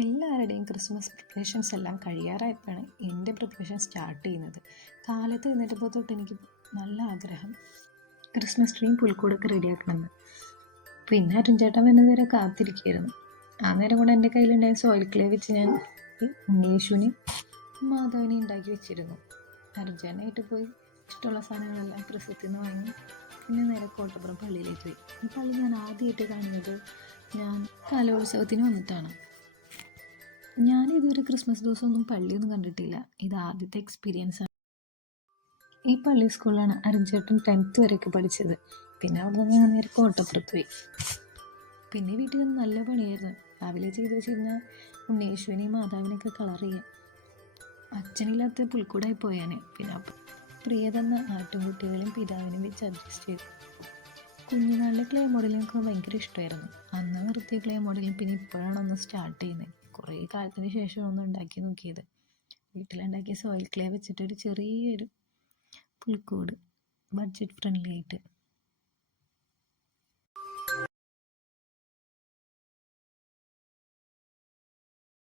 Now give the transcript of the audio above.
എല്ലാവരുടെയും Christmas preparations എല്ലാം കഴിയാറായപ്പോഴാണ് എൻ്റെ പ്രിപ്പറേഷൻ സ്റ്റാർട്ട് ചെയ്യുന്നത്. കാലത്ത് എഴുന്നേറ്റപ്പോൾ തൊട്ട് എനിക്ക് നല്ല ആഗ്രഹം ക്രിസ്മസ് ട്രീയും പുൽക്കൂടൊക്കെ റെഡിയാക്കണമെന്ന്. പിന്നെ അരുൺചേട്ടൻ വരുന്നത് വരെ കാത്തിരിക്കുകയായിരുന്നു. ആ നേരം കൊണ്ട് എൻ്റെ കയ്യിലുണ്ടായ സോയിൽ ക്ലേ വെച്ച് ഞാൻ ഉണ്ണിയേശുവിനെ മാതാവിനെ ഉണ്ടാക്കി വെച്ചിരുന്നു. അരുൺചേട്ടനായിട്ട് പോയി ഇഷ്ടമുള്ള സാധനങ്ങളെല്ലാം ക്രിസ്മസിൽ നിന്ന് വാങ്ങി പിന്നെ നേരെ കോട്ടപ്പുറം പള്ളിയിലേക്ക് പോയി. ഈ പള്ളി ഞാൻ ആദ്യമായിട്ട് കാണുന്നത് ഞാൻ കലോത്സവത്തിന് വന്നിട്ടാണ്. ഞാൻ ഇതുവരെ ക്രിസ്മസ് ദിവസമൊന്നും പള്ളിയൊന്നും കണ്ടിട്ടില്ല. ഇത് ആദ്യത്തെ എക്സ്പീരിയൻസ് ആണ്. ഈ പള്ളി സ്കൂളിലാണ് അരുൺചേട്ടൻ 10th വരെയൊക്കെ പഠിച്ചത്. പിന്നെ അവിടെ നിന്ന് ഞാൻ നേരെ കോട്ടപ്പുറത്ത് പോയി. പിന്നെ വീട്ടിൽ നിന്ന് നല്ല പണിയായിരുന്നു. രാവിലെ ചെയ്ത് വെച്ചിരുന്ന ഉണ്ണിയേശുവിനെയും മാതാവിനെയൊക്കെ കളർ ചെയ്യാൻ. അച്ഛനില്ലാത്ത പുൽക്കൂടായി പോയാനെ. പിന്നെ പ്രിയ തന്ന ആട്ടുംകുട്ടികളെയും പിതാവിനെയും വെച്ച് അഡ്ജസ്റ്റ് ചെയ്തു. കുഞ്ഞുനാളിലെ ക്ലേ മോഡലിനൊക്കെ ഭയങ്കര ഇഷ്ടമായിരുന്നു. അന്ന് നിർത്തിയ ക്ലേ മോഡലും പിന്നെ ഇപ്പോഴാണ് ഒന്ന് സ്റ്റാർട്ട് ചെയ്യുന്നത്. കുറേ കാലത്തിന് ശേഷം ഒന്ന് ഉണ്ടാക്കി നോക്കിയത്. വീട്ടിലുണ്ടാക്കിയ സോയിൽ ക്ലേ വെച്ചിട്ടൊരു ചെറിയൊരു പുൽക്കൂട് ബഡ്ജറ്റ് ഫ്രണ്ട്ലി ആയിട്ട്.